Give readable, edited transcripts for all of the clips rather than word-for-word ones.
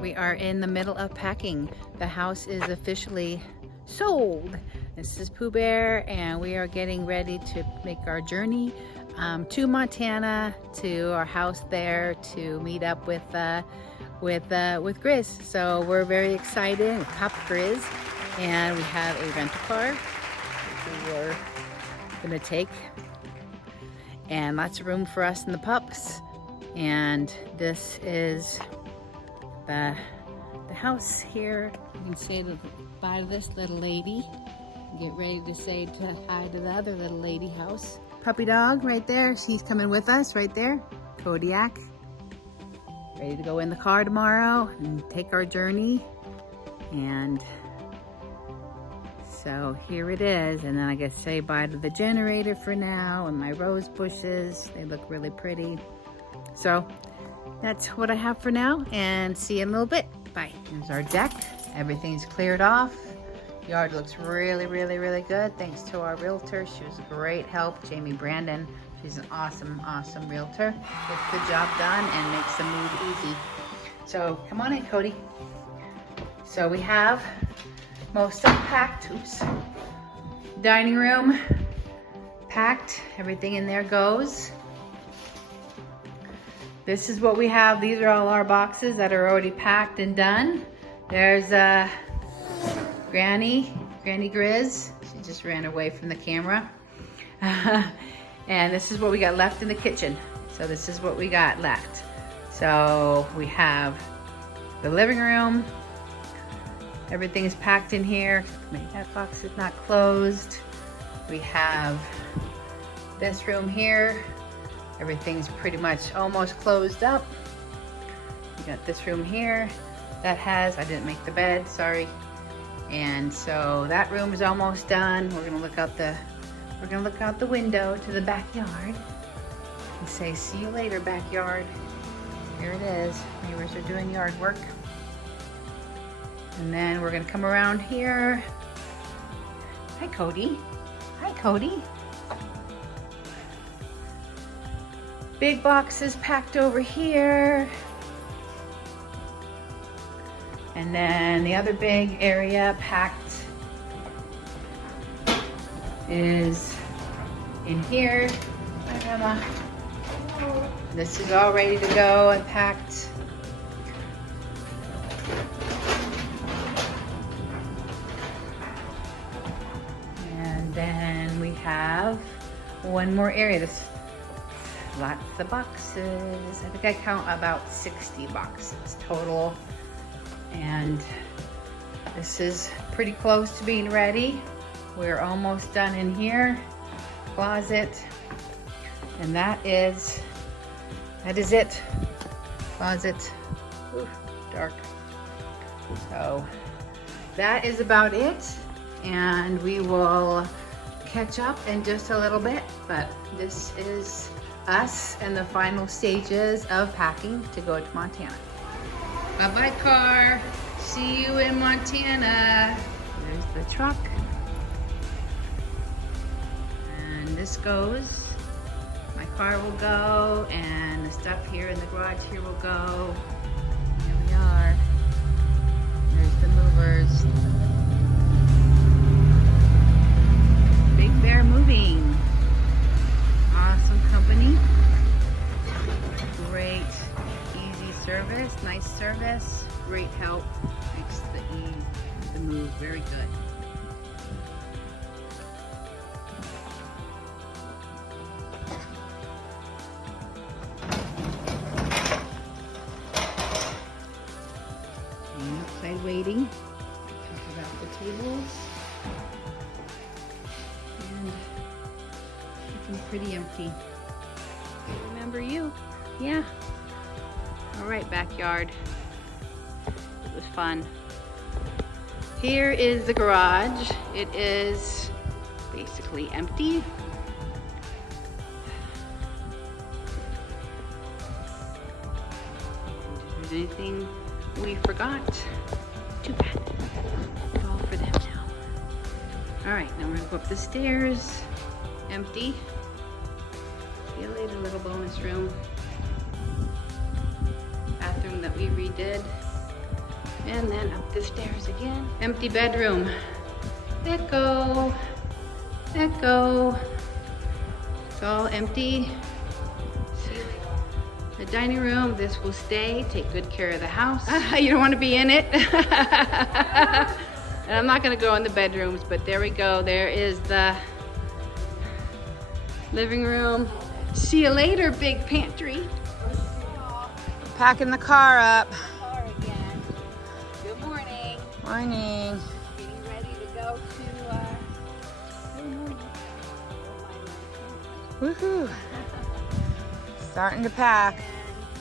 We are in the middle of packing. The house is officially sold. This is Pooh Bear, and we are getting ready to make our journey to Montana, to our house there, to meet up with GRIZZ. So we're very excited. We popped GRIZZ, and we have a rental car which we're gonna take, and lots of room for us and the pups. And this is the house here. You can say goodbye to this little lady. Get ready to say hi to the other little lady house. Puppy dog right there. She's coming with us right there. Kodiak. Ready to go in the car tomorrow and take our journey. And so here it is. And then I guess say bye to the generator for now and my rose bushes. They look really pretty. So that's what I have for now, and see you in a little bit. Bye. Here's our deck. Everything's cleared off. Yard looks really, really, really good. Thanks to our realtor. She was a great help, Jamie Brandon. She's an awesome, awesome realtor. Gets the job done and makes the move easy. So come on in, Cody. So we have most of packed. Oops. Dining room packed. Everything in there goes. This is what we have. These are all our boxes that are already packed and done. There's Granny GRIZZ. She just ran away from the camera. And this is what we got left in the kitchen. So this is what we got left. So we have the living room. Everything is packed in here. That box is not closed. We have this room here. Everything's pretty much almost closed up. We got this room here that has, I didn't make the bed, sorry. And so that room is almost done. We're gonna look out the window to the backyard and say, see you later, backyard. Here it is. Neighbors are doing yard work. And then we're gonna come around here. Hi, Cody. Hi, Cody. Big boxes packed over here. And then the other big area packed is in here. Hi, Emma. This is all ready to go and packed. And then we have one more area. Lots of boxes. I think I count about 60 boxes total. And this is pretty close to being ready. We're almost done in here. Closet. And that is it. Closet. Ooh, dark. So that is about it. And we will catch up in just a little bit. But this is us and the final stages of packing to go to Montana. Bye-bye, car. See you in Montana. There's the truck. And this goes. My car will go, and the stuff here in the garage here will go. Here we are. There's the movers. Big Bear Moving. Awesome company. Great, easy service, nice service, great help. Makes the move very good. And outside waiting. Talk about the tables. And looking pretty empty. Remember you? Yeah. All right, backyard. It was fun. Here is the garage. It is basically empty. If there's anything we forgot, too bad. It's all for them now. All right, now we're gonna go up the stairs. Empty. See you later, little bonus room. Bathroom that we redid. And then up the stairs again. Empty bedroom. Echo. Echo. It's all empty. The dining room, this will stay. Take good care of the house. You don't want to be in it. And I'm not going to go in the bedrooms, but there we go. There is the living room. See you later, big pantry. Packing the car up. Car again. Good morning. Morning. Getting ready to go to woohoo. Starting to pack.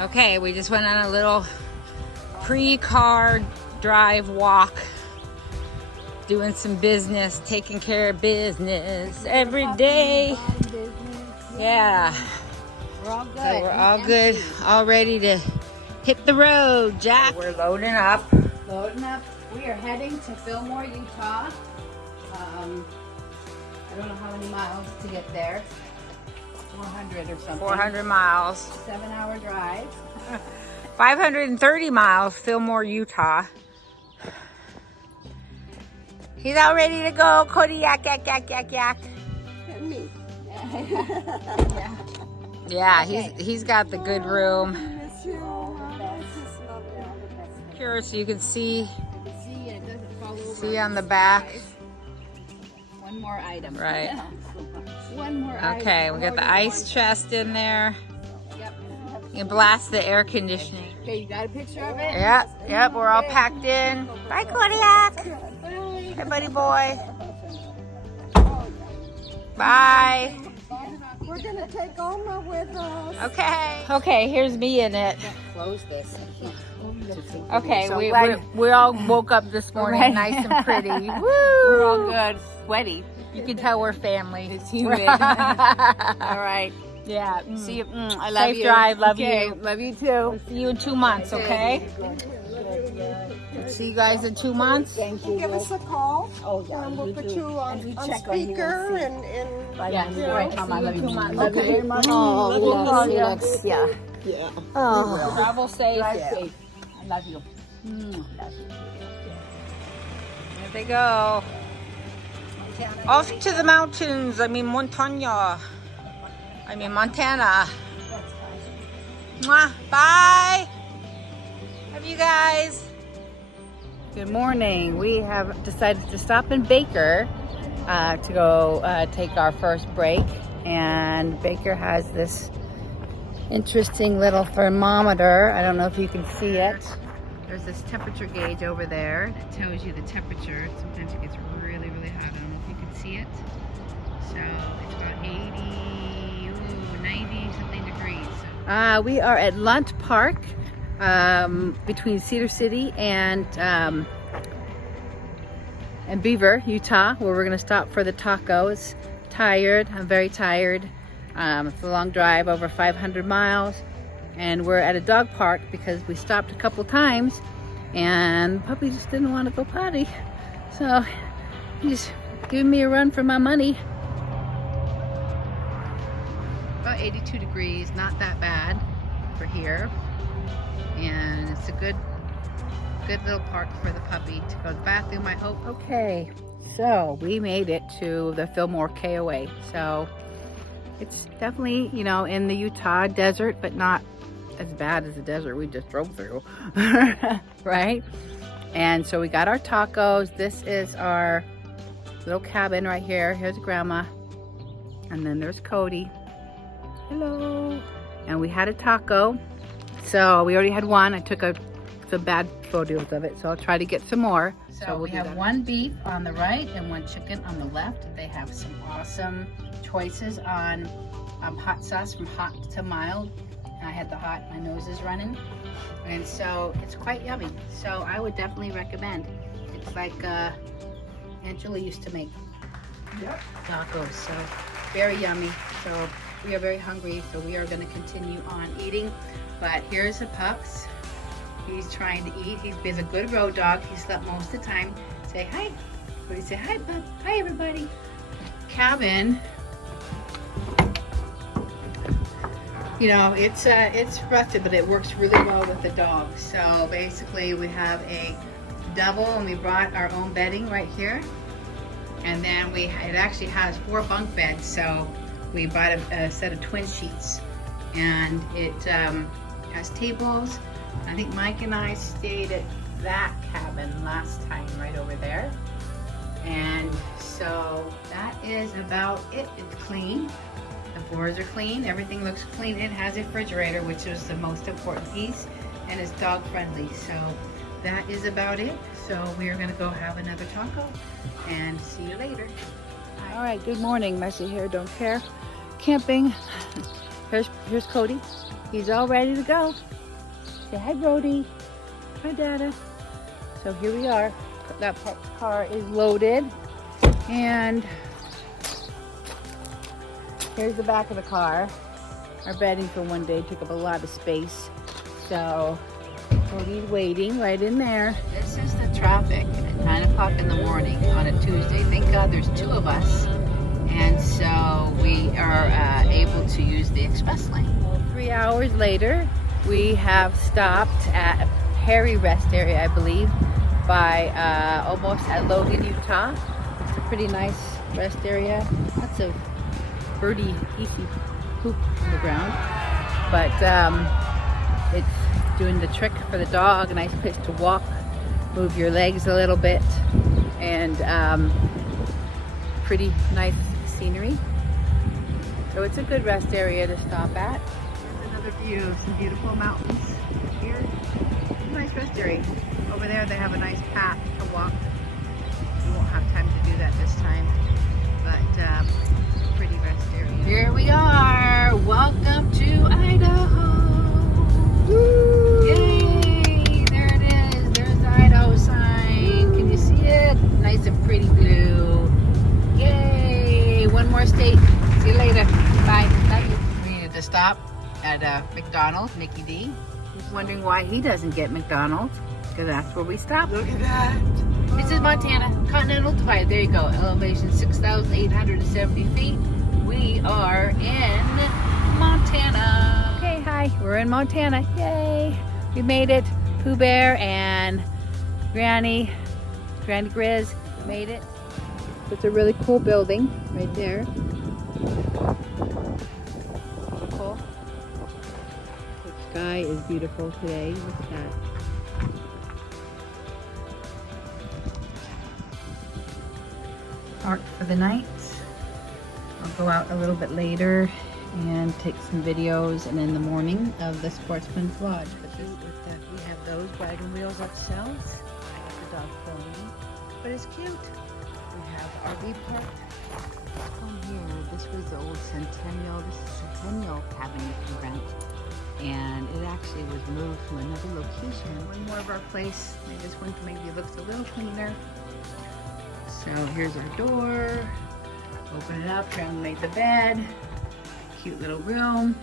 Okay, we just went on a little pre-car drive walk. Doing some business, taking care of business every day. Yeah. We're all good. So we're all good, all ready to hit the road, Jack. So we're loading up. Loading up. We are heading to Fillmore, Utah. I don't know how many miles to get there. 400 or something. 400 miles. 7-hour drive. 530 miles, Fillmore, Utah. He's all ready to go. Cody, yak, yak, yak, yak, yak. And me. Yeah, okay. He's got the good room. Here, so you can see on the back. One more item. Right. One more item. Okay, we got the ice chest in there. Yep. You can blast the air conditioning. Okay, you got a picture of it? Yep, we're all packed in. Bye, Kodiak. Hey, buddy boy. Bye. We're gonna take Oma with us. Okay. Okay, here's me in it. Close this. Okay, so we all woke up this morning nice and pretty. Woo! We're all good. Sweaty. You can tell we're family. It's humid. All right. Yeah. See you. I love Safe you. drive. Love okay. you. Love you too. We'll see you in 2 months, okay? See you guys in 2 months. Thank you. Give us a call. Oh, yeah. We'll put you on speaker and yeah. You know, right. Mama, love you. 2 months. Okay. Very much. Oh, love you. Yeah. Yeah. Oh. Travel safe. Drive safe. I love you. There they go. Off to the mountains. I mean Montana. Mwah. Bye. Love you guys. Good morning. We have decided to stop in Baker to go take our first break. And Baker has this interesting little thermometer. I don't know if you can see it. There's this temperature gauge over there that tells you the temperature. Sometimes it gets really, really hot. I don't know if you can see it. So it's about 80, 90 something degrees. We are at Lunt Park between Cedar City and Beaver, Utah, where we're gonna stop for the tacos. Tired, I'm very tired. It's a long drive, over 500 miles. And we're at a dog park because we stopped a couple times and the puppy just didn't want to go potty. So he's giving me a run for my money. About 82 degrees, not that bad for here. And it's a good little park for the puppy to go to the bathroom, I hope. Okay, so we made it to the Fillmore KOA. So it's definitely, you know, in the Utah desert, but not as bad as the desert we just drove through. Right? And so we got our tacos. This is our little cabin right here. Here's Grandma. And then there's Cody. Hello. And we had a taco. So we already had one. I took some bad photos of it, so I'll try to get some more. So we have one beef on the right and one chicken on the left. They have some awesome choices on hot sauce from hot to mild. I had the hot, my nose is running. And so it's quite yummy. So I would definitely recommend. It's like Angela used to make tacos, so very yummy. So we are very hungry, so we are gonna continue on eating. But here's the pups. He's trying to eat. He's a good road dog. He slept most of the time. Say hi. What do you say? Hi, pup. Hi, everybody. Cabin. You know, it's rusted, but it works really well with the dog. So basically, we have a double, and we brought our own bedding right here. And then it actually has 4 bunk beds, so we bought a set of twin sheets. And it has tables. I think Mike and I stayed at that cabin last time, right over there. And so that is about it. It's clean. The floors are clean. Everything looks clean. It has a refrigerator, which is the most important piece, and it's dog friendly. So that is about it. So we are going to go have another taco and see you later. Bye. All right, good morning, Messy Hair Don't Care camping. Here's Cody. He's all ready to go. Say hi, Brody. Hi, Dada. So here we are. That car is loaded, and here's the back of the car. Our bedding for one day took up a lot of space, so Cody's waiting right in there. This is the traffic at 9 o'clock in the morning on a Tuesday. Thank God there's 2 of us, and so we are able to use the express lane. Well, 3 hours later, we have stopped at Harry Rest Area, I believe, by almost at Logan, Utah. It's a pretty nice rest area. Lots of birdie, leafy poop on the ground, but it's doing the trick for the dog. A nice place to walk, move your legs a little bit, and pretty nice scenery. So it's a good rest area to stop at. Here's another view of some beautiful mountains here. Nice rest area. Over there they have a nice path to walk. We won't have time to do that this time, but pretty rest area. Here we are. Welcome to Idaho. Woo! Yay! There it is. There's the Idaho sign. Can you see it? Nice and pretty blue. Yay! One more state. See you later. Bye. Love you. We needed to stop at McDonald's. Mickey D. He's wondering why he doesn't get McDonald's, because that's where we stopped. Look at that. This is Montana, Continental Divide. There you go. Elevation 6,870 feet. We are in Montana. Okay, hi, we're in Montana. Yay! We made it. Pooh Bear and Granny GRIZZ made it. It's a really cool building right there. Beautiful. The sky is beautiful today. Look at that. Park for the night. I'll go out a little bit later and take some videos, and in the morning of the Sportsman's Lodge. But we have those wagon wheels upsells. I got the dog pony, but it's cute. We have RV park. Let's come here. This was the old Centennial. This is Centennial cabin you can rent, and it actually was moved to another location. One more of our place. This one maybe looks a little cleaner. So here's our door. Open it up. Grandma made the bed. Cute little room.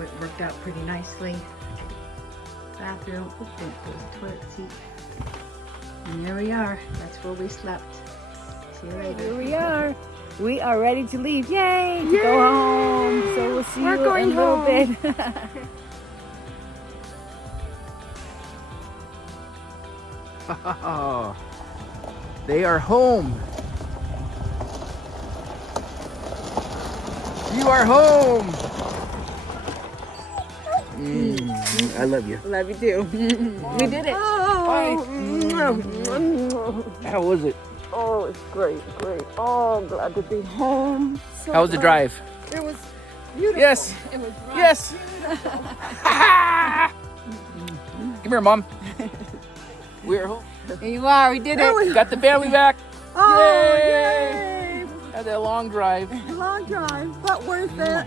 It worked out pretty nicely. Bathroom. Oh, didn't close the toilet seat. And there we are. That's where we slept. See you later. Here we are. We are ready to leave. Yay! To go home. So we'll see you in a little bit. Oh, they are home. You are home. I love you. Love you too. We did it. How was it? Oh, it's great. Oh, glad to be home. So How was the glad. drive? It was beautiful. Yes. It was right. Yes. Come here, Mom. We're home. Here you are. We did it. Got the family back. Oh, Yay! yay! Had that long drive. Long drive, but worth it.